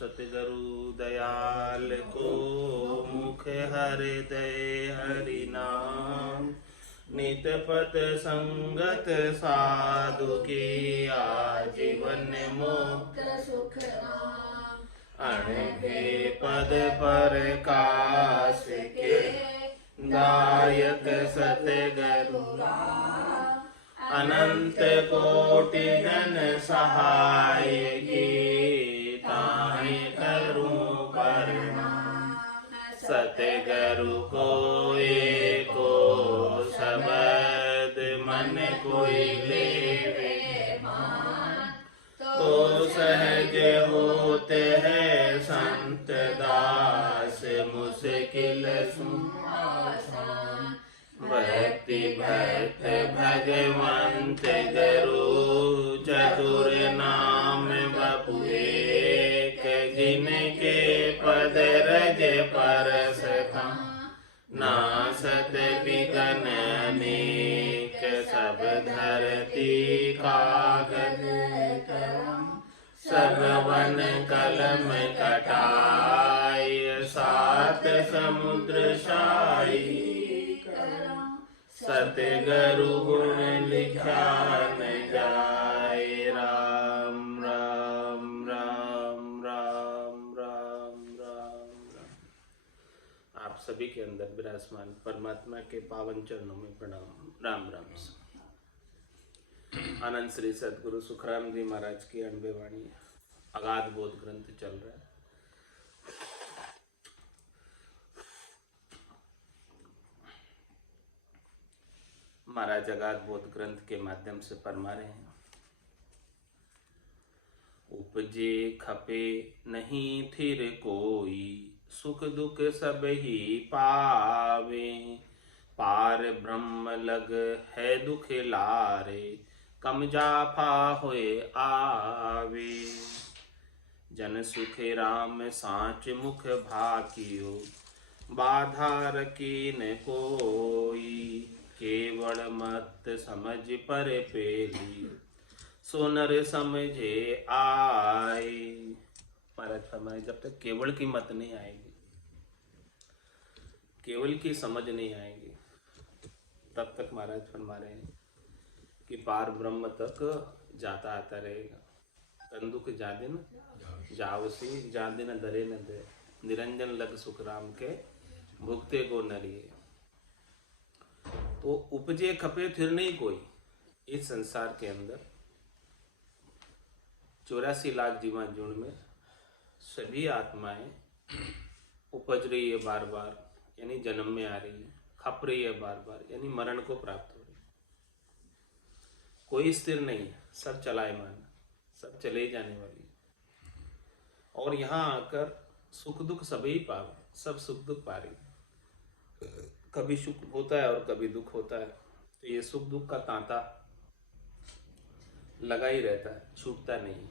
सतगुरु दयाल को, मुख हृदय हरि नाम। नित पत संगत साधु की, आजीवन मुक्त सुख नाम। अणघे पद पर काश के, दायक सतगुरु राम। अनंत कोटि जन सहाय की, ताहि करूं प्रणाम। सतगुरु को एको शब्द, मन कोई लेवे मान। तो सहज होते हैं संत दास, मुश्किल आसान। भक्ति भक्त भगवंत गुरु, चतुर नाम बपु एक। जिनके पद रज परसता, नासत विघ्न अनेक। सब धरती कागज कलम, सब वन कलम कटाय। सात समुद्र शाही, सतगुरु गुण लिखा न जाए। राम राम राम राम राम राम राम। आप सभी के अंदर विराजमान परमात्मा के पावन चरणों में प्रणाम। राम राम। आनंद श्री सतगुरु सुखराम जी महाराज की अनबे वाणी अगाध बोध ग्रंथ चल रहा है। महाराज अगाध बोध ग्रंथ के माध्यम से फरमा रहे हैं, उपजे खपे नहीं थिर कोई, सुख दुख सब ही पावे। पार ब्रह्म लग है दुख लारे, कम जाफा होए आवे। जन सुखे राम साँच मुख भाकियो, बाधा रखी न कोई। केवल मत समझ पर पेली, सो नर समझे आए। महाराज फरमाए, जब तक केवल की मत नहीं आएगी, केवल की समझ नहीं आएगी, तब तक महाराज फरमा रहे हैं कि पार ब्रह्म तक जाता आता रहेगा। तन दुख जा दिन जावसी, जा दिन दरे न दे। निरंजन लग सुख राम के, भुगते को नरिये। तो उपजे खपे फिर नहीं कोई। इस संसार के अंदर 84 लाख जीवा जुण में सभी आत्माएं उपज रही है बार बार, यानी जन्म में आ रही है। खप रही है बार बार, यानी मरण को प्राप्त हो रही है। कोई स्थिर नहीं है, सब चलायमान, सब चले जाने वाली। और यहाँ आकर सुख दुख सभी पावे, सब सुख दुख पा रही है। कभी सुख होता है और कभी दुख होता है, तो ये सुख दुख का तांता लगा ही रहता है, छूटता नहीं।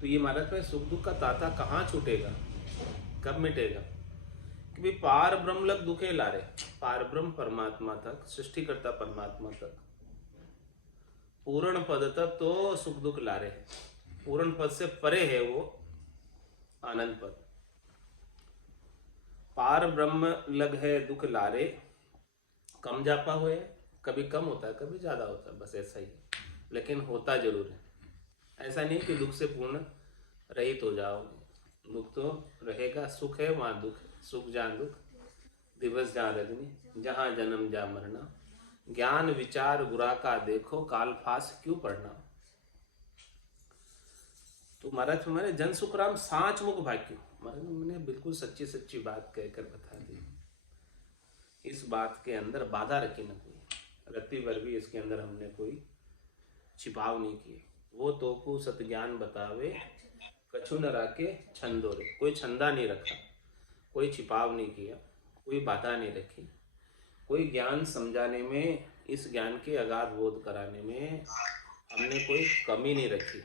तो ये महाराज भाई, सुख दुख का तांता कहाँ छूटेगा, कब मिटेगा? कि भाई पार ब्रह्म लग दुखे लारे। पार ब्रह्म परमात्मा तक, सृष्टिकर्ता परमात्मा तक, पूर्ण पद तक तो सुख दुख लारे है। पूर्ण पद से परे है वो आनंद पद। पार ब्रह्म लग है दुख लारे, कम जापा हुए। कभी कम होता है, कभी ज्यादा होता है, बस ऐसा ही। लेकिन होता जरूर है। ऐसा नहीं कि दुख से पूर्ण रहित हो जाओगे, दुख तो रहेगा। सुख है वहां दुख, सुख जहाँ दुख, दिवस जहाँ रजनी, जहाँ जन्म जहाँ मरना। ज्ञान विचार गुरा का देखो, काल फास क्यों पढ़ना। तो महाराज हमारे जन सुखराम सांच मुख भाग्यो। महाराज मैंने बिल्कुल सच्ची सच्ची बात कहकर बता दी। इस बात के अंदर बाधा रखी न कोई, रत्ती भर भी इसके अंदर हमने कोई छिपाव नहीं किए। वो तो को सत ज्ञान बतावे, कछु न राके छंदोरे। कोई छंदा नहीं रखा, कोई छिपाव नहीं किया, कोई बाधा नहीं रखी। कोई ज्ञान समझाने में, इस ज्ञान के अगाध बोध कराने में हमने कोई कमी नहीं रखी।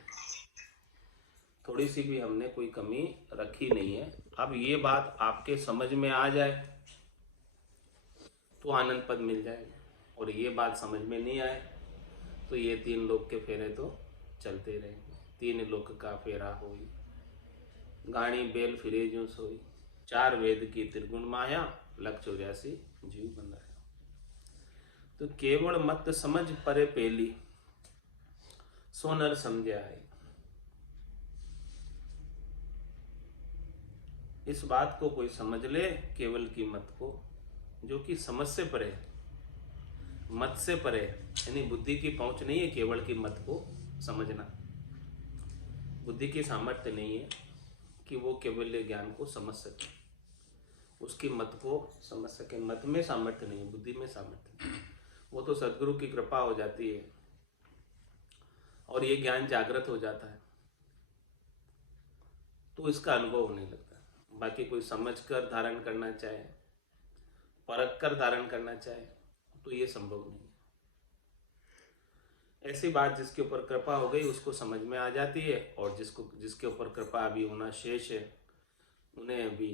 थोड़ी सी भी हमने कोई कमी रखी नहीं है। अब ये बात आपके समझ में आ जाए तो आनंद पद मिल जाएगा, और ये बात समझ में नहीं आए तो ये 3 लोक के फेरे तो चलते रहेंगे। 3 लोक का फेरा होई, गाणी बेल फिरे ज्यों सोई, चार वेद की त्रिगुण माया, लख 84 जीव बनाया। तो केवल मत समझ परे पेली, सो नर समझे आए। इस बात को कोई समझ ले, केवल की मत को, जो कि समझ से परे है, मत से परे है, यानी बुद्धि की पहुंच नहीं है केवल की मत को समझना। बुद्धि की सामर्थ्य नहीं है कि वो केवल ज्ञान को समझ सके, उसकी मत को समझ सके। मत में सामर्थ्य नहीं है, बुद्धि में सामर्थ्य नहीं। वो तो सदगुरु की कृपा हो जाती है और ये ज्ञान जागृत हो जाता है तो इसका अनुभव होने लगता है। बाकी कोई समझ कर धारण करना चाहे, परख कर धारण करना चाहे, तो ये संभव नहीं है। ऐसी बात जिसके ऊपर कृपा हो गई उसको समझ में आ जाती है, और जिसके ऊपर कृपा अभी होना शेष है, उन्हें अभी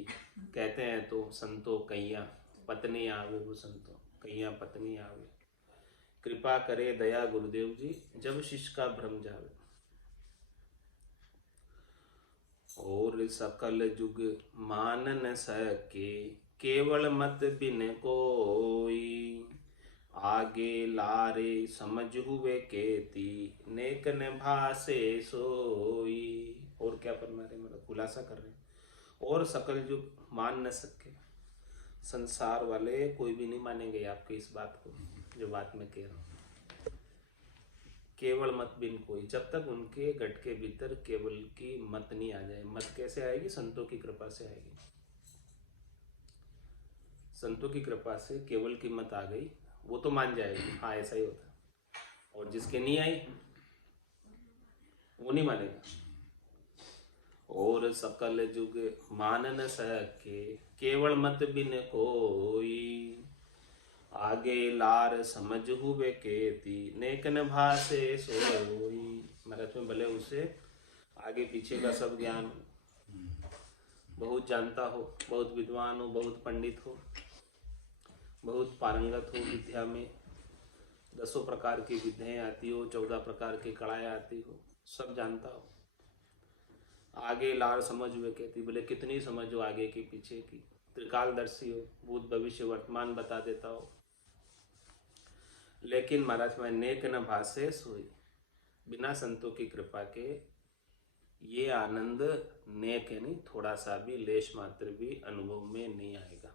कहते हैं तो संतो कैया पत्नी आवे, वो संतो कैया पत्नी आवे, कृपा करे दया गुरुदेव जी, जब शिष्य का भ्रम जावे। और सकल जुग मान न सके, केवल मत बिन कोई, आगे लारे समझ हुए केती, नेक न भासे सोई। और क्या फरमा रहे, मतलब खुलासा कर रहे। और सकल जुग मान न सके, संसार वाले कोई भी नहीं मानेंगे आपकी इस बात को, जो बात मैं कह रहा हूँ। केवल मत बिन कोई, जब तक उनके गट के भीतर केवल की मत नहीं आ जाए। मत कैसे आएगी? संतों की कृपा से आएगी। संतों की कृपा से केवल की मत आ गई, वो तो मान जाएगी, हाँ ऐसा ही होता है। और जिसके नहीं आई वो नहीं मानेगा। और सकल जुग मान न सके, केवल मत बिन कोई, आगे लार समझ हुए केती, नेकन भासे सोई। महाराज में भले उसे आगे पीछे का सब ज्ञान बहुत जानता हो, बहुत विद्वान हो, बहुत पंडित हो, बहुत पारंगत हो विद्या में, 10 प्रकार की विद्याएं आती हो, 14 प्रकार की कलाएं आती हो, सब जानता हो, आगे लार समझ हुए कहती, बोले कितनी समझ हो आगे की पीछे की, त्रिकालदर्शी हो, भूत भविष्य वर्तमान बता देता हो, लेकिन महाराज में नेक न भासे सोई, बिना संतों की कृपा के ये आनंद नेक है नहीं, थोड़ा सा भी लेश मात्र भी अनुभव में नहीं आएगा।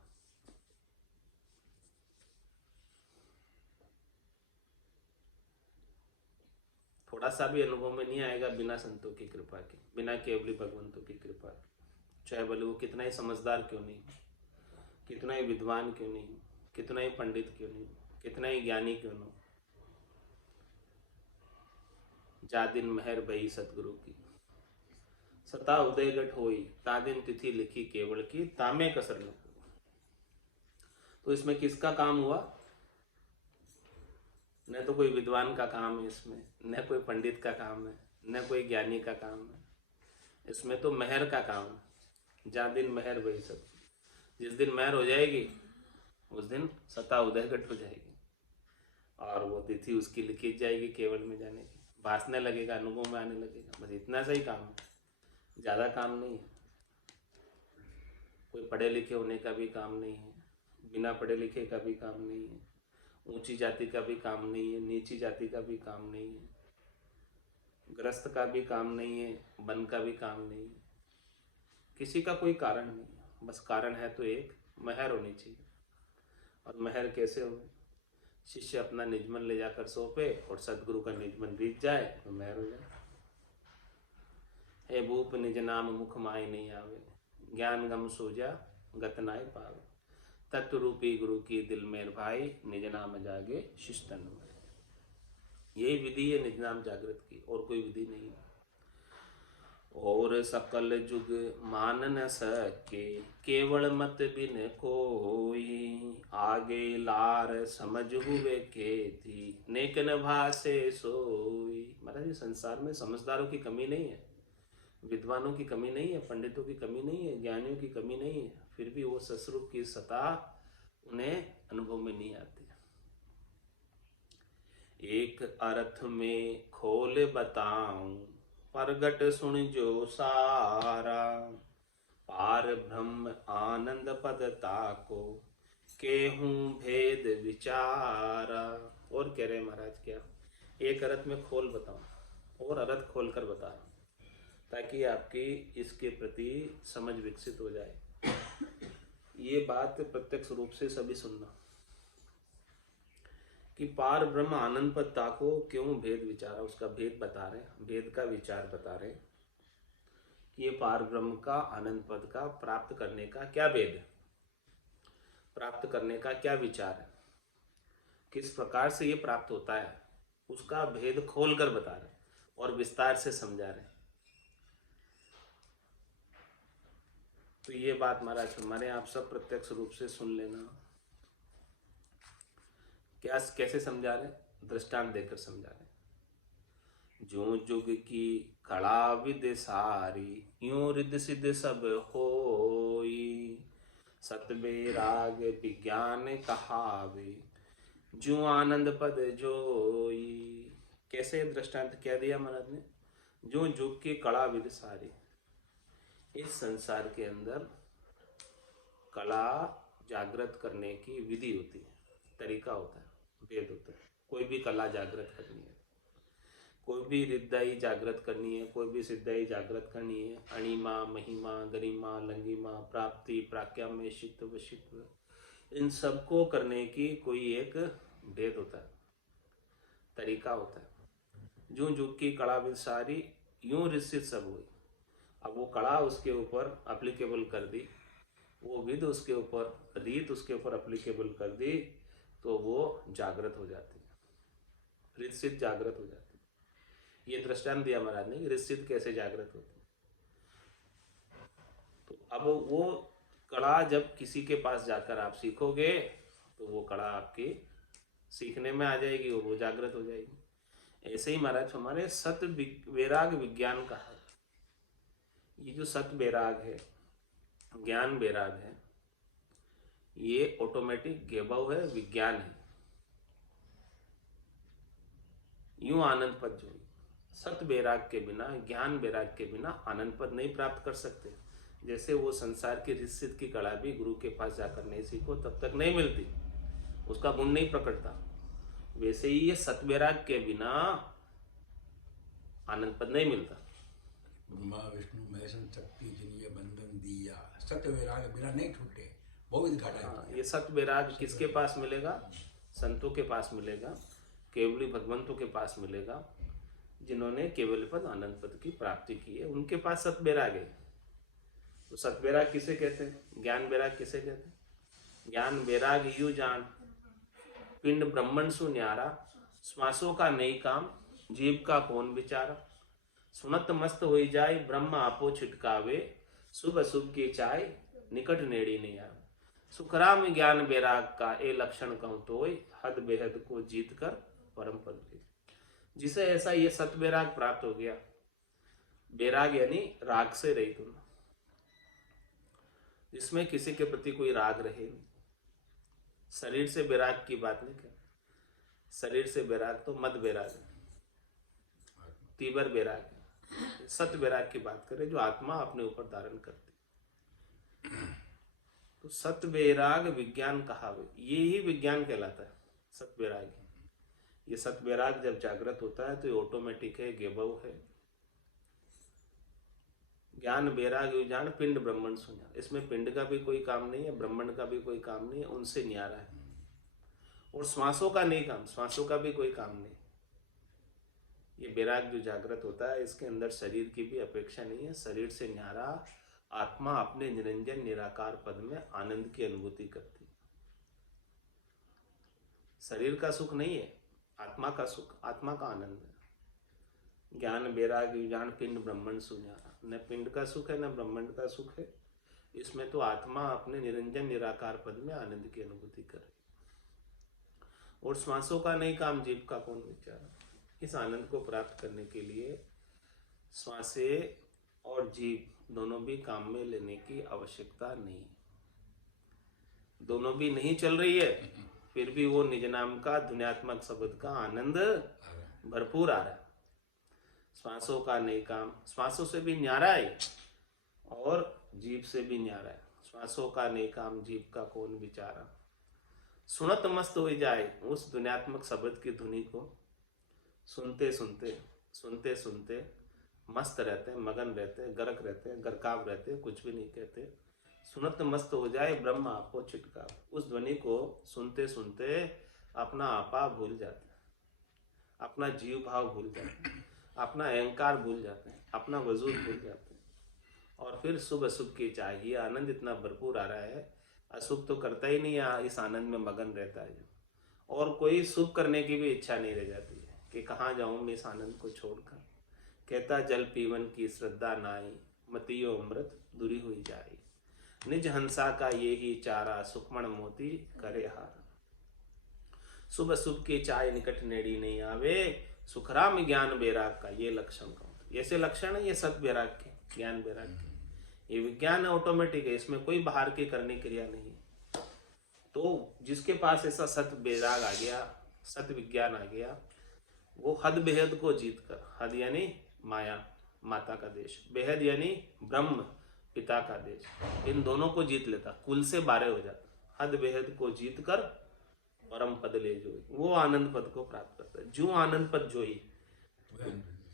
थोड़ा सा भी अनुभव में नहीं आएगा बिना संतों की कृपा के, बिना केवली भगवंतों की कृपा के। चाहे भले वो कितना ही समझदार क्यों नहीं, कितना ही विद्वान क्यों नहीं, कितना ही पंडित क्यों नहीं, कितना ही ज्ञानी क्यों न, जा दिन मेहर भई सतगुरु की, सता उदय गठ होई, ता दिन तिथि लिखी केवल की, तामे कसर न। तो इसमें किसका काम हुआ? न तो कोई विद्वान का काम है इसमें, न कोई पंडित का काम है, न कोई ज्ञानी का काम है, इसमें तो मेहर का काम है। जा दिन मेहर वही सब, जिस दिन मेहर हो जाएगी उस दिन सता उदय घट हो जाएगी, और वो तिथि उसकी लिखी जाएगी केवल में जाने की, भासने लगेगा, अनुभव में आने लगेगा। बस इतना सा ही काम है, ज़्यादा काम नहीं है। कोई पढ़े लिखे होने का भी काम नहीं है, बिना पढ़े लिखे का भी काम नहीं है, ऊंची जाति का भी काम नहीं है, नीची जाति का भी काम नहीं है, ग्रस्त का भी काम नहीं है, वन का भी काम नहीं है, किसी का कोई कारण नहीं है। बस कारण है तो एक मेहर होनी चाहिए। और मेहर कैसे हो? शिष्य अपना निजमन ले जाकर सौंपे और सदगुरु का निजमन बीत जाए तो मेहर हो जाए। हे भूप निज नाम मुख माय नहीं आवे, ज्ञान गम सोजा गत नाय पावे, तत्व रूपी गुरु की दिल मेर भाई, निज नाम जागे शिष्टन में। यही विधि है निज नाम जागृत की, और कोई विधि नहीं है। और सकल जुग मान न सके, केवल मत बिन कोई, आगे लार समझ हुए केती, नेक न भासे सोई। महाराज संसार में समझदारों की कमी नहीं है, विद्वानों की कमी नहीं है, पंडितों की कमी नहीं है, ज्ञानियों की कमी नहीं है, फिर भी वो ससुर की सता उन्हें अनुभव में नहीं आती। एक अर्थ में खोल बताऊं, प्रगट सुन जो सारा, पार ब्रह्म आनंद पद ताको, केहूं भेद विचारा। और कह रहे महाराज क्या, एक अर्थ में खोल बताऊं और अर्थ खोल कर बता रहा हूं ताकि आपकी इसके प्रति समझ विकसित हो जाए। ये बात प्रत्यक्ष रूप से सभी सुनना कि पार ब्रह्म आनंद पद ताको क्यों भेद विचारा। उसका भेद बता रहे, भेद का विचार बता रहे कि ये पार ब्रह्म का आनंद पद का प्राप्त करने का क्या भेद है, प्राप्त करने का क्या विचार है, किस प्रकार से ये प्राप्त होता है, उसका भेद खोल कर बता रहे और विस्तार से समझा रहे। तो ये बात महाराज हमारे आप सब प्रत्यक्ष रूप से सुन लेना। क्या कैसे समझा रहे, दृष्टांत देकर समझा रहे। जो जुग की कला विद सारी, यूं रिद्ध सिद्ध सब होई, सत बेराग विज्ञान कहावे, जो आनंद पद जोई। कैसे दृष्टांत क्या दिया महाराज ने, जो जुग की कला विद सारी, इस संसार के अंदर कला जागृत करने की विधि होती है, तरीका होता है, भेद होता है। कोई भी कला जागृत करनी है, कोई भी रिद्धाई जागृत करनी है, कोई भी सिद्धाई जागृत करनी है, अणिमा महिमा गरिमा लंगिमा प्राप्ति प्राक्याम्य शित्व वशित्व, इन सबको करने की कोई एक भेद होता है, तरीका होता है। जो जुग की कला विसारी, यूं रिसित सब हुई। अब वो कला उसके ऊपर अप्लीकेबल कर दी, वो विध उसके ऊपर, रीत उसके ऊपर अप्लीकेबल कर दी, तो वो जागृत हो जाती है, रिसित जागृत हो जाती है। ये दृष्टांत दिया महाराज ने, रिसित कैसे जागृत होती है। तो अब वो कला जब किसी के पास जाकर आप सीखोगे तो वो कला आपकी सीखने में आ जाएगी और वो जागृत हो जाएगी। ऐसे ही महाराज हमारे सत वैराग विज्ञान का है। ये जो सत वैराग है, ज्ञान वैराग है, ये ऑटोमेटिक गेबव है, विज्ञान है। यूं आनंद पद जो, सत वैराग के बिना, ज्ञान वैराग के बिना आनंद पद नहीं प्राप्त कर सकते। जैसे वो संसार की रिसित की कला भी गुरु के पास जाकर नहीं सीखो तब तक नहीं मिलती, उसका गुण नहीं प्रकटता, वैसे ही ये सत वैराग के बिना आनंद पद नहीं मिलता। ब्रह्मा विष्णु महेशन शक्ति जिन्हें बंधन दिया, सत्य वैराग बिना नहीं छूटे, बहुत घाटा। ये सत वैराग किसके पास मिलेगा, संतों के पास मिलेगा, केवली भगवंतों के पास मिलेगा, जिन्होंने केवल पद आनंद पद की प्राप्ति की है, उनके पास सत वैराग है। तो सत वैराग किसे कहते हैं, ज्ञान वैराग किसे कहते हैं। ज्ञान वैराग यू जान, पिंड ब्रह्मण सु न्यारा, श्वासों का नहीं काम, जीव का कौन विचारा, सुनत मस्त हो जाए ब्रह्म आपो छिटकावे, शुभ अशुभ की चाय निकट नेड़ी नहीं आवे। सुखराम ज्ञान वैराग का ए लक्षण कहूँ तो हद बेहद को जीत कर परम पद की। जिसे ऐसा ये सत वैराग प्राप्त हो गया, वैराग यानी राग से रहित होना, जिसमें किसी के प्रति कोई राग रहे नहीं। शरीर से वैराग की बात नहीं कर, शरीर से वैराग तो मद वैराग है, तीव्र वैराग है। सत वैराग की बात करें जो आत्मा अपने ऊपर धारण करती, तो सत वैराग विज्ञान कहा, ये ही विज्ञान कहलाता है, सत वैराग। ये सत वैराग जब जागृत होता है तो ये ऑटोमेटिक है, गेबव है। ज्ञान वैराग विज्ञान पिंड ब्रह्मण सुना, इसमें पिंड का भी कोई काम नहीं है, ब्रह्मण का भी कोई काम नहीं है, उनसे न्यारा है। और श्वासों का नहीं काम, श्वासों का भी कोई काम नहीं। ये वैराग जो जागृत होता है इसके अंदर शरीर की भी अपेक्षा नहीं है, शरीर से न्यारा आत्मा अपने निरंजन निराकार पद में आनंद की अनुभूति करती है। शरीर का सुख नहीं है, आत्मा का सुख, आत्मा का आनंद है। ज्ञान वैराग विज्ञान पिंड ब्रह्मण सुन्यारा, न पिंड का सुख है न ब्रह्मांड का सुख है, इसमें तो आत्मा अपने निरंजन निराकार पद में आनंद की अनुभूति करे। और श्वासों का नहीं काम, जीव का कौन विचारा। इस आनंद को प्राप्त करने के लिए श्वासे और जीव दोनों भी काम में लेने की आवश्यकता नहीं, दोनों भी नहीं चल रही है, फिर भी वो निज नाम का ध्वन्यात्मक शब्द का आनंद भरपूर आ रहा है। श्वासों का नहीं काम, श्वासों से भी न्यारा है और जीभ से भी न्यारा है। श्वासों का नहीं काम, जीभ का कौन विचारा। सुनत मस्त हो जाए उस दुनियात्मक शब्द की धुनी को, सुनते सुनते सुनते सुनते मस्त रहते, मगन रहते, गरक रहते, गरकाव रहते, कुछ भी नहीं कहते। सुनत मस्त हो जाए ब्रह्म आपो छिटका, उस ध्वनि को सुनते सुनते अपना आपा भूल जाते, अपना जीव भाव भूल जाते, अपना अहंकार भूल जाते हैं, अपना वजूद भूल जाते हैं। और फिर शुभ अशुभ की चाहिए, आनंद इतना भरपूर आ रहा है, अशुभ तो करता ही नहीं, इस आनंद में मगन रहता है। और कोई शुभ करने की भी इच्छा नहीं रह जाती है कि कहाँ जाऊं मैं इस आनंद को छोड़कर। कहता जल पीवन की श्रद्धा नाई, मतियो अमृत दूरी हुई जाए। निज हंसा का ये ही चारा, सुखमण मोती करे हार। शुभ अशुभ की चाय निकट नेड़ी नहीं आवे, सुखराम ज्ञान बैराग का ये लक्षण का। ऐसे लक्षण है ये सत बैराग के, ज्ञान बैराग के। ये विज्ञान ऑटोमेटिक है, इसमें कोई बाहर की करने क्रिया नहीं। तो जिसके पास ऐसा सत बैराग आ गया, सत विज्ञान आ गया, वो हद बेहद को जीत कर, हद यानी माया माता का देश, बेहद यानी ब्रह्म पिता का देश, इन दोनों को जीत लेता, कुल से बारे हो जाता। हद बेहद को जीत कर परम पद ले जोई, वो आनंद पद को प्राप्त करता है। जो आनंद पद जोई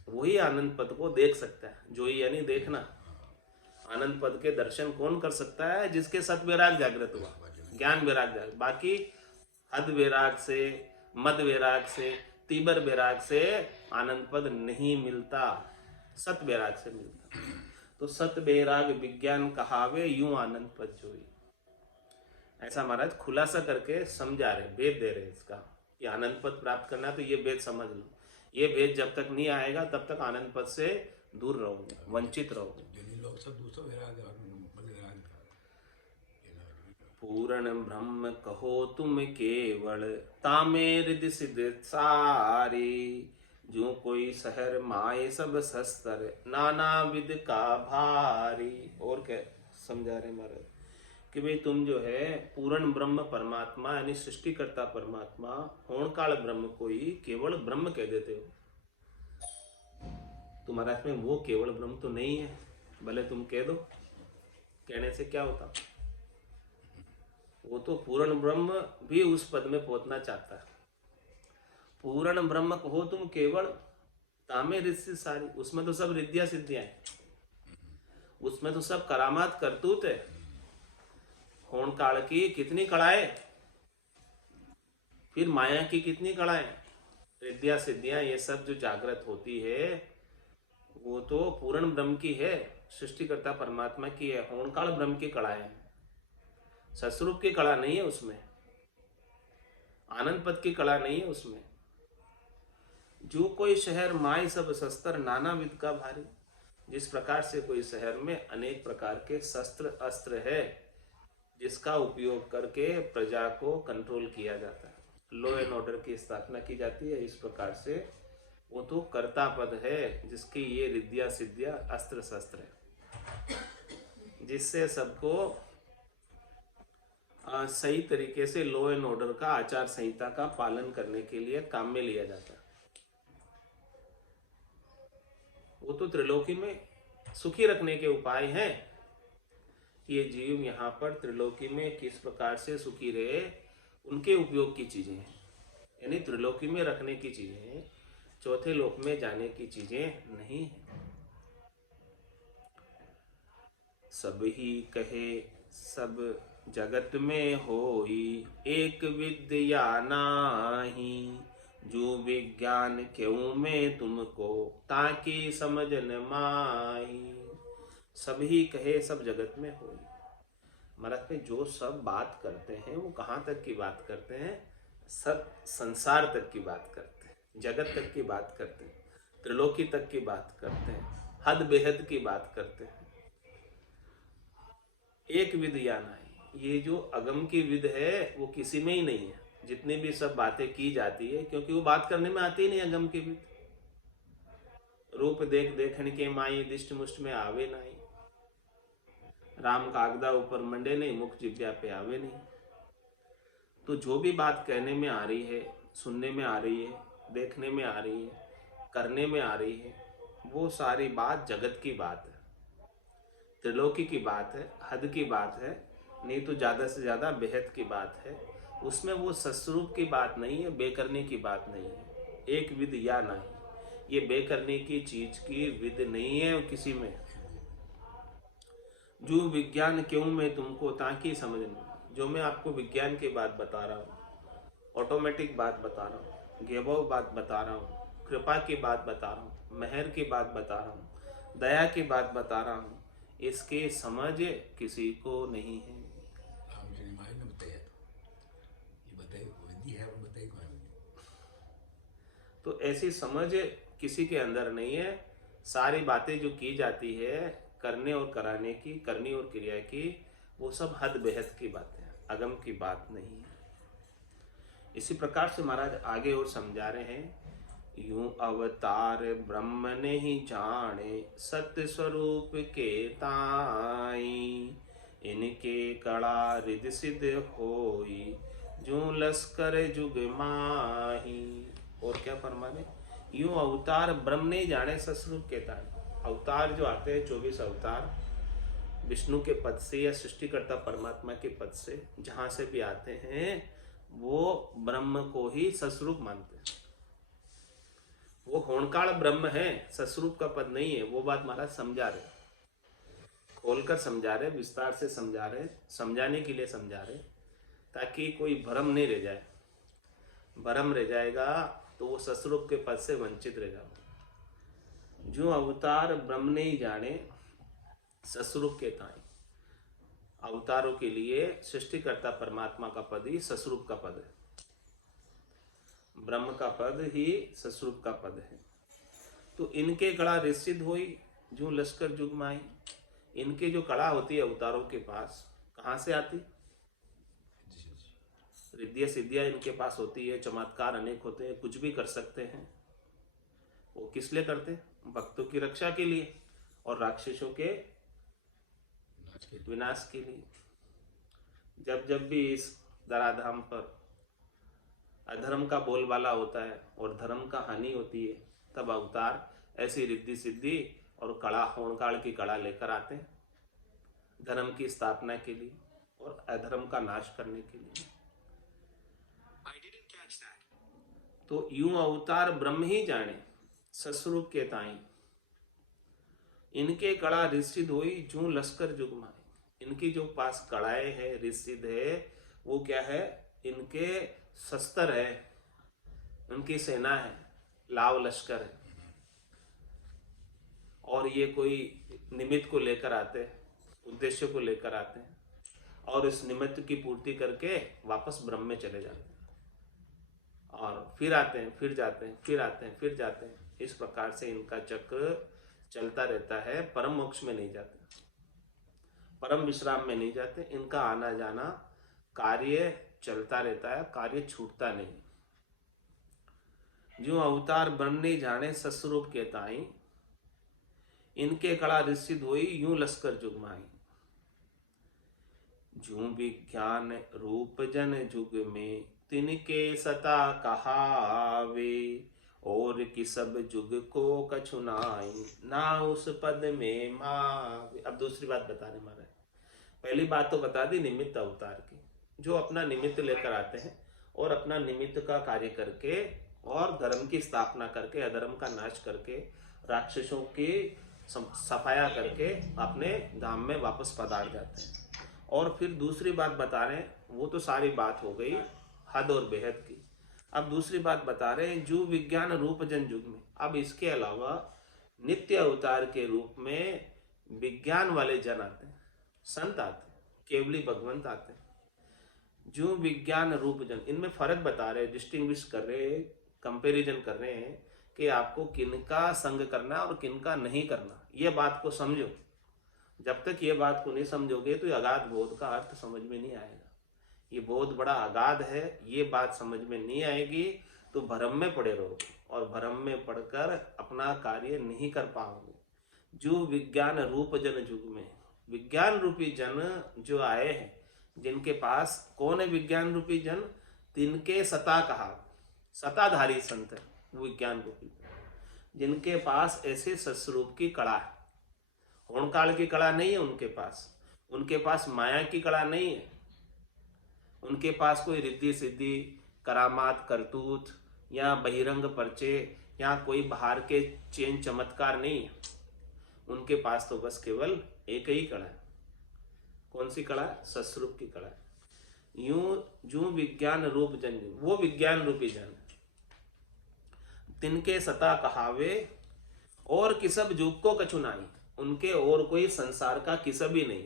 वही आनंद पद को देख सकता है। जोई यानी देखना। आनंद पद के दर्शन कौन कर सकता है? जिसके सत वैराग जागृत हुआ, ज्ञान वैराग जागृत। बाकी हद वैराग से, मद वैराग से, तीबर वैराग से आनंद पद नहीं मिलता, सत वैराग से मिलता। तो सत वैराग विज्ञान कहावे, यूं आनंद पद जोई। ऐसा महाराज खुलासा करके समझा रहे, भेद दे रहे इसका। ये आनंद पद प्राप्त करना तो ये भेद समझ लो। ये भेद जब तक नहीं आएगा तब तक आनंद पद से दूर रहोगे, वंचित रहोगे। लोग सब दूसरा वैराग पूर्ण ब्रह्म कहो तुम केवल, तामे रिद्धि सिद्ध सारी। जो कोई शहर माए सब शस्त्र, नाना विध का भारी। और क्या समझा रहे महाराज कि भाई तुम जो है पूर्ण ब्रह्म परमात्मा यानी सृष्टिकर्ता परमात्मा, होणकाल ब्रह्म को ही केवल ब्रह्म कह देते हो। तुम्हारा इसमें वो केवल ब्रह्म तो नहीं है, भले तुम कह दो, कहने से क्या होता। वो तो पूर्ण ब्रह्म भी उस पद में पहुंचना चाहता है। पूर्ण ब्रह्म कहो तुम केवल, तामे रिद्धि सारी। उसमें तो सब रिद्धियां सिद्धियां हैं, उसमें तो सब करामात करतूत है। होण काल की कितनी कड़ाएं, फिर माया की कितनी कड़ाएं, रिद्धियां सिद्धियां ये सब जो जागृत होती है वो तो पूर्ण ब्रह्म की है, सृष्टिकर्ता परमात्मा की है। होण काल ब्रह्म की कड़ाएं है, सस्वरूप की कड़ा नहीं है उसमें, आनंद पद की कड़ा नहीं है उसमें। जो कोई शहर माई सब शस्त्र, नाना विध का भारी। जिस प्रकार से कोई शहर में अनेक प्रकार के शस्त्र अस्त्र है जिसका उपयोग करके प्रजा को कंट्रोल किया जाता है, लॉ एंड ऑर्डर की स्थापना की जाती है, इस प्रकार से वो तो कर्ता पद है जिसकी ये रिद्धियां सिद्धियां अस्त्र शस्त्र है, जिससे सबको सही तरीके से लॉ एंड ऑर्डर का, आचार संहिता का पालन करने के लिए काम में लिया जाता है। वो तो त्रिलोकी में सुखी रखने के उपाय हैं। ये जीव यहाँ पर त्रिलोकी में किस प्रकार से सुखी रहे, उनके उपयोग की चीजें हैं, यानी त्रिलोकी में रखने की चीजें हैं, चौथे लोक में जाने की चीजें नहीं है। सब ही कहे सब जगत में होई, एक विद्या नाही। जो विज्ञान क्यों में तुमको, ताकि समझ न माही। सब ही कहे सब जगत में होई। महाराज में जो सब बात करते हैं वो कहाँ तक की बात करते हैं? सब संसार तक की बात करते हैं, जगत तक की बात करते हैं, त्रिलोकी तक की बात करते हैं, हद बेहद की बात करते हैं। एक विद या नहीं, ये जो अगम की विद है वो किसी में ही नहीं है। जितनी भी सब बातें की जाती है, क्योंकि वो बात करने में आती ही नहीं अगम की विद। रूप देख देखन के माई, दिष्ट मुष्ट में आवे नहीं। राम कागदा ऊपर मंडे नहीं, मुख जिब्या पे आवे नहीं। तो जो भी बात कहने में आ रही है, सुनने में आ रही है, देखने में आ रही है, करने में आ रही है, वो सारी बात जगत की बात है, त्रिलोकी की बात है, हद की बात है, नहीं तो ज़्यादा से ज़्यादा बेहद की बात है। उसमें वो सस्वरूप की बात नहीं है, बेकरने की बात नहीं है। एक विद या नहीं, ये बेकरने की चीज की विद नहीं है किसी में। जो विज्ञान क्यों मैं तुमको ताकि समझना, जो मैं आपको विज्ञान की बात बता रहा हूँ, ऑटोमेटिक बात बता रहा हूँ, गेबव बात बता रहा हूँ, कृपा की बात बता रहा हूँ, मेहर की बात बता रहा हूँ, दया की बात बता रहा हूँ, इसके समझ किसी को नहीं है। रामचंद्र महाराज ने बताया, तो ये बताइए विधि है, वो बताइए कौन विधि। तो ऐसी समझ किसी के अंदर नहीं है। सारी बातें जो की जाती है करने और कराने की, करनी और क्रिया की, वो सब हद बेहद की बातें हैं, अगम की बात नहीं है। इसी प्रकार से महाराज आगे और समझा रहे हैं, यूं अवतार ब्रह्म ने ही जाने सत्य स्वरूप के ताई, इनके कड़ा रिद सिद्ध होई जो लश्कर जुग माही। और क्या फरमाने, यूं अवतार ब्रह्म ने ही जाने सत्स्वरूप के ताई। अवतार जो आते हैं 24 अवतार विष्णु के पद से या सृष्टिकर्ता परमात्मा के पद से जहां से भी आते हैं, वो ब्रह्म को ही सस्वरूप मानते हैं। वो होणकाल ब्रह्म है, सस्वरूप का पद नहीं है। वो बात महाराज समझा रहे, खोलकर समझा रहे, विस्तार से समझा रहे, समझाने के लिए समझा रहे, ताकि कोई भ्रम नहीं रह जाए। भ्रम रह जाएगा तो वो सस्वरूप के पद से वंचित रह जाओ। जो अवतार ब्रह्म ने ही जाने सस्वरूप के ताई, अवतारों के लिए सृष्टिकर्ता परमात्मा का पद ही सस्वरूप का पद है, ब्रह्म का पद ही सस्वरूप का पद है। तो इनके कड़ा रिसिद्ध हुई जो लश्कर जुग में आई। इनके जो कड़ा होती है अवतारों के पास, कहाँ से आती? रिद्धिया सिद्धियां इनके पास होती है, चमत्कार अनेक होते हैं, कुछ भी कर सकते हैं। वो किस लिए करते हैं? भक्तों की रक्षा के लिए और राक्षसों के विनाश के लिए। जब जब भी इस धराधाम पर अधर्म का बोलबाला होता है और धर्म का हानि होती है, तब अवतार ऐसी रिद्धि सिद्धि और कड़ा, होणकाल की कड़ा लेकर आते हैं, धर्म की स्थापना के लिए और अधर्म का नाश करने के लिए। तो यूं अवतार ब्रह्म ही जाने सस्वरूप के ताई, इनके कड़ा रिसिद्ध हुई जो लश्कर जुग माए। इनकी जो पास कड़ाए है, रिसिद्ध है, वो क्या है? इनके शस्त्र है, उनकी सेना है, लाव लश्कर है। और ये कोई निमित्त को लेकर आते हैं, उद्देश्य को लेकर आते हैं, और इस निमित्त की पूर्ति करके वापस ब्रह्म में चले जाते हैं, और फिर आते हैं, फिर जाते हैं, फिर आते हैं, फिर जाते हैं। इस प्रकार से इनका चक्र चलता रहता है। परम मोक्ष में नहीं जाते, परम विश्राम में नहीं जाते। इनका आना जाना कार्य चलता रहता है, कार्य छूटता नहीं। जो अवतार ब्रह्म जाने सस्वरूप के ताई, इनके कड़ा रिसिद्ध हुई यूं लश्कर जुग माई। जो विज्ञान रूप जन जुग में तिनके सता कहावे, और कि सब जुग को कछु नाई ना उस पद में मावे। अब दूसरी बात बता रहे महाराज। पहली बात तो बता दी निमित्त अवतार की, जो अपना निमित्त लेकर आते हैं और अपना निमित्त का कार्य करके और धर्म की स्थापना करके, अधर्म का नाश करके, राक्षसों की सफाया करके अपने धाम में वापस पधार जाते हैं। और फिर दूसरी बात बता रहे हैं, वो तो सारी बात हो गई हद और बेहद की। अब दूसरी बात बता रहे हैं, जो विज्ञान रूप जन युग में। अब इसके अलावा नित्य अवतार के रूप में विज्ञान वाले जन आते हैं, संत आते हैं, केवली भगवंत आते हैं। जो विज्ञान रूप जन, इनमें फर्क बता रहे हैं, डिस्टिंग्विश कर रहे हैं, कंपैरिजन कर रहे हैं कि आपको किनका संग करना और किनका नहीं करना। ये बात को समझो। जब तक ये बात को नहीं समझोगे तो अगाध बोध का अर्थ समझ में नहीं आएगा। ये बहुत बड़ा अगाध है, ये बात समझ में नहीं आएगी तो भ्रम में पड़े रहोगे, और भ्रम में पड़कर अपना कार्य नहीं कर पाओगे। जो विज्ञान रूप जन युग में, विज्ञान रूपी जन जो आए हैं, जिनके पास कौन है विज्ञान रूपी जन? तिनके सता कहा, सताधारी संत है विज्ञान रूपी। जिनके पास ऐसे सस्वरूप की कला है। होण काल की कला नहीं है उनके पास माया की कला नहीं है, उनके पास कोई रिद्धि सिद्धि करामात करतूत या बहिरंग परिचय या कोई बाहर के चेन चमत्कार नहीं है। उनके पास तो बस केवल एक ही कला है। कौन सी कला? सस्वरूप की कला है। यूं जू विज्ञान रूप जन, वो विज्ञान रूपी जन तिनके सता कहावे और किसब जुग को कछु नाई। उनके और कोई संसार का किसब ही नहीं,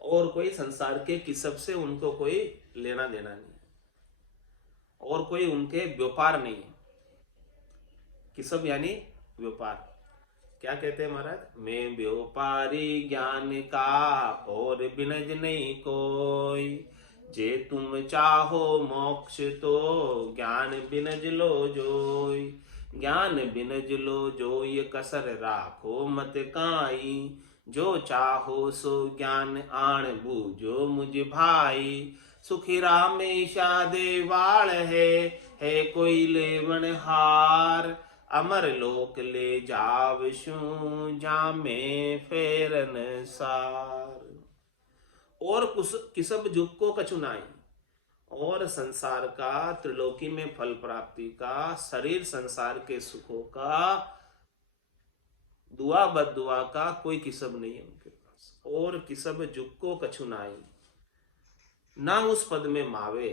और कोई संसार के किसब से उनको कोई लेना देना नहीं, और कोई उनके व्यापार नहीं है। किसब यानी व्यापार। क्या कहते हैं महाराज? मैं व्यापारी ज्ञान का और बिनज नहीं कोई, जे तुम चाहो मोक्ष तो ज्ञान बिनज लो जोई। ज्ञान बिनज लो जोई कसर राखो मत काई, जो चाहो सो ज्ञान आण बूझो मुझ भाई। सुखी रामेशा देवाल है कोई लेवन हार, अमर लोक ले जावशु जामे फेरन सार। और किसब जुग को कछु नाई, और संसार का, त्रिलोकी में फल प्राप्ति का, शरीर संसार के सुखों का, दुआ बददुआ का कोई किसब नहीं है उनके पास। और किसब जुग को कछु नाई, ना उस पद में मावे।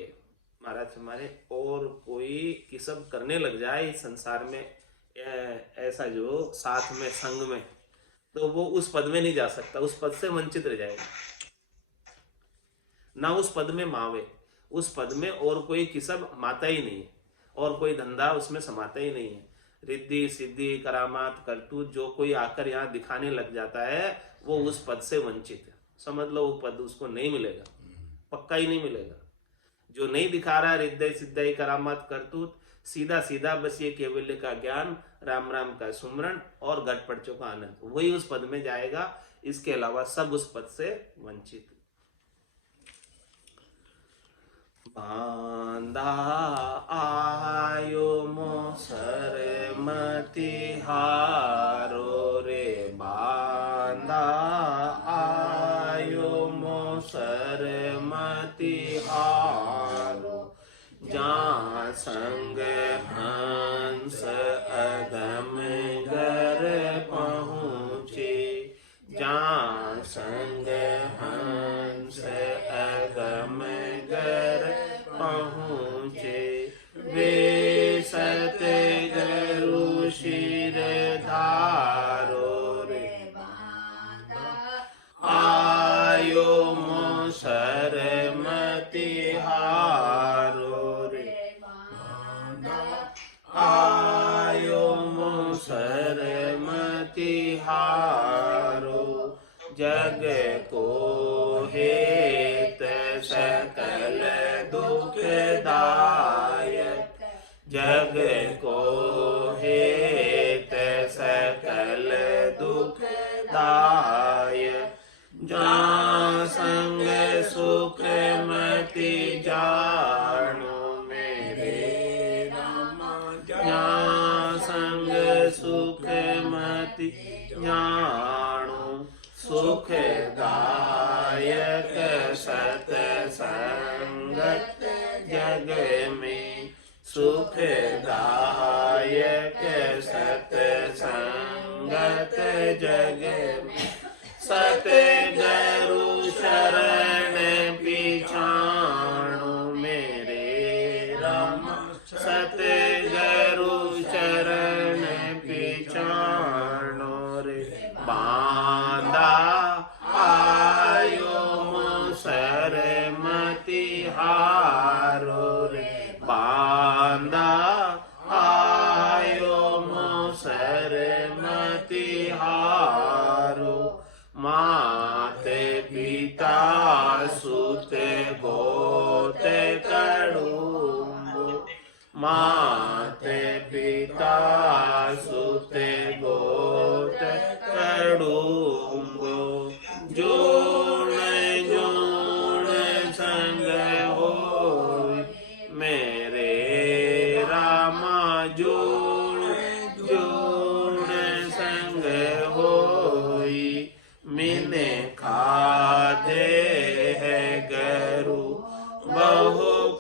महाराज हमारे और कोई किसब करने लग जाए इस संसार में, ऐसा जो साथ में संग में, तो वो उस पद में नहीं जा सकता, उस पद से वंचित रह जाएगा। ना उस पद में मावे, उस पद में और कोई किसब माता ही नहीं है, और कोई धंधा उसमें समाता ही नहीं है। रिद्धि सिद्धि करामात करतूत जो कोई आकर यहाँ दिखाने लग जाता है, वो उस पद से वंचित है। समझ लो वो पद उसको नहीं मिलेगा, पक्का ही नहीं मिलेगा। जो नहीं दिखा रहा रिद्धि सिद्धि करामात करतूत, सीधा सीधा बस ये केवल्य का ज्ञान, राम राम का सुमरण और घटपटचों का आनंद, वही उस पद में जाएगा। इसके अलावा सब उस पद से वंचित। बांधा आयो मोसर मति हारो रे, बांधा आयो मोसर मति हारो। जहाँ संग हंस अगम गर पहुँचे, जहाँ संग हंस अगम गर पहुँचे। वे सत गरु शिर धारो रे, आयो मोसर मति हारो रे, आयो मोसर मति हारो। जग को हेत सकल दुखदायक, जग को हेत सकल दुखदायक। जहाँ संग सुख मति जानो मेरे रामा, जहाँ संग सुख मति जानो। सुखदायक सत संगत जग में, सुखदायक सत संगत जग में। सत गुरु शरण पिछाणु मेरे राम, सत गुरु शरण पिछाणु रे। बांधा आयो मोसर मति हारो रे, बांधा आयो मोसर मति हारो। माते पिता सुत गोत कड़ूंबो, माते पिता सुत गोत कड़ूंबो। जोड़ जोड़ संग होय मेरे रामा, जोड़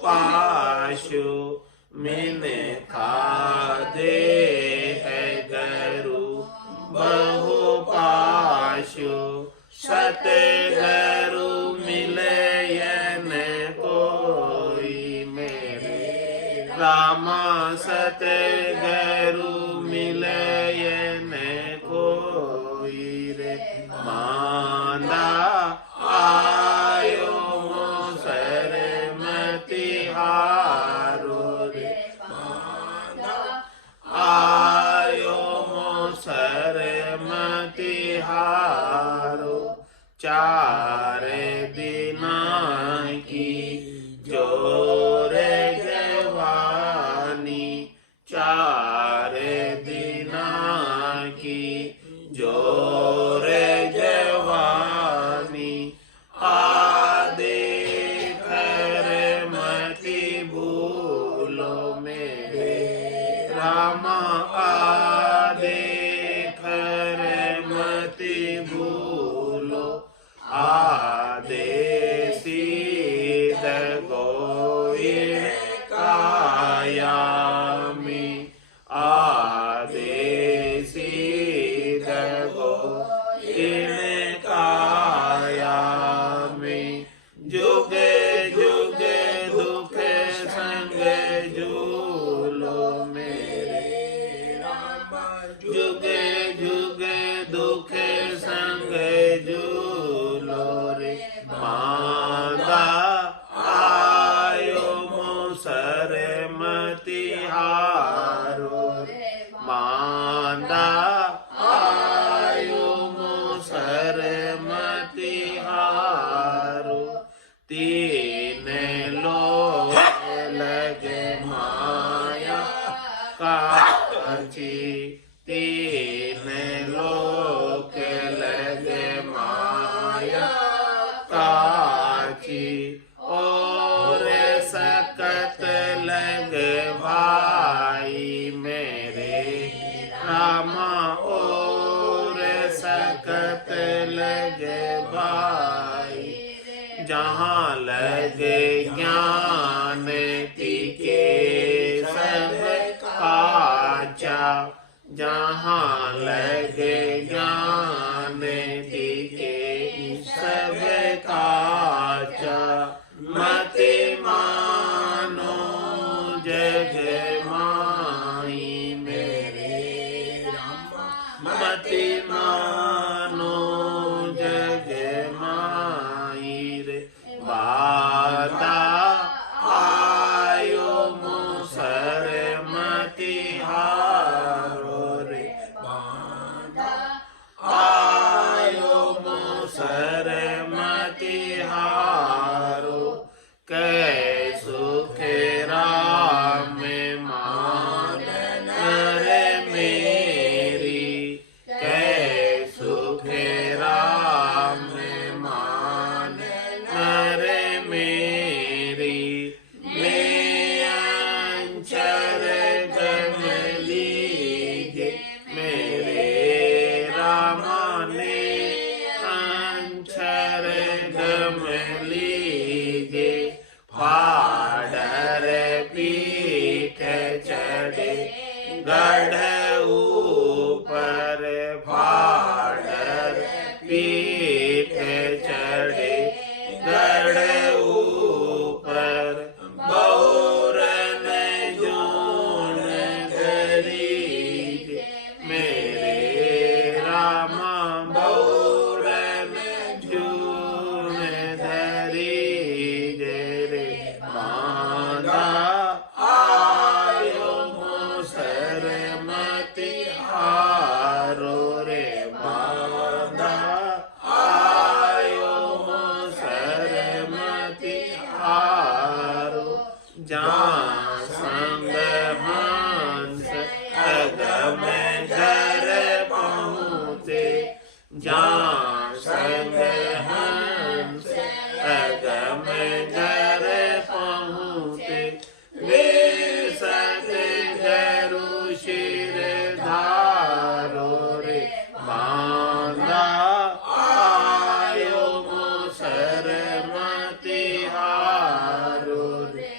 पाशु मिने खादे है गरु बहु पाशु सत गरु मिले यन कोई मेरे रामा सत गरु मिले यन कोई रे मांदा आयो मोसर मतिहारो रे मांदा आयो मोसर मतिहारो चार दिना की जोरे जवानी चार दिना की जोरे जवानी आदे कर मति भूलो मेरे रामा आदे कर मति भूलो आदेसी गोये कायामी आदेसी गोये कायामी जुगे जुगे दुख संग झूलो मेरे रामा जुगे जुगे दुख संग झूलो रे मांदा आयो मोसर मतिहारो रे मांदा आयो मोसर मतिहारो तीन लोग लगे माया काची तीन लोग लगे माया काची और सकत लगे भाई मेरे रामा और सकत लगे भाई जहाँ लगे ज्ञान तिके सब काचा जहाँ लगे ज्ञान तिके सब काचा मति मानो जग माई मेरे रामा मति मानो जग माई रे बादा आयो मोसर मतिहारो रे बादा आयो मोसर मतिहारो कै सुख राम मान कर मेरी कै सुख राम मान कर मेरी मैं अंचर गम लीजे मेरे रामा ने अंचर गम लीजे फाडर पीठ चढ़े गढ़ ऊपर फाडर पीठ चढ़े गढ़ ऊपर बहुरन जोन गरीब मेरे रामा बहुरन जोन धरीज रे मांदा आयो मोसर मतिहारो रे मांदा आयो मोसर मतिहारो जहाँ संग हंस अगम घर पहुँचे जहाँ संग हंस अगम घर पहुँचे वे सत गरु शिर धारो रे मांदा आयो मोसर मतिहारो रे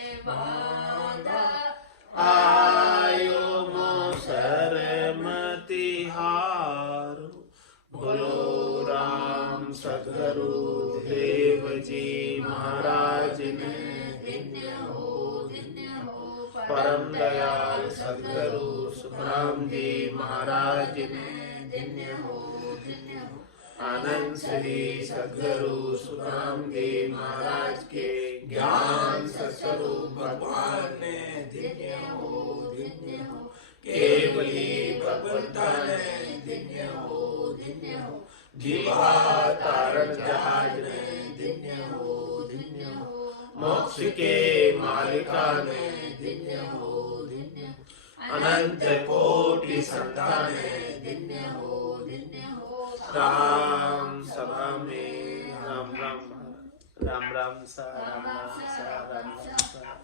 परम दयाल सदगुरु सुखराम जी महाराज ने धन्य हो आनंद श्री सदगुरु सुखराम जी महाराज के ज्ञान सत्स्वरूप भगवान ने धन्य हो केवली भगवंता ने धन्य हो जीवा तारण जहाज ने धन्य हो मोक्ष के मालिका ने धन्य हो अनंत कोटि संतान ने धन्य हो राम सभा में राम राम सा राम राम सा राम राम सा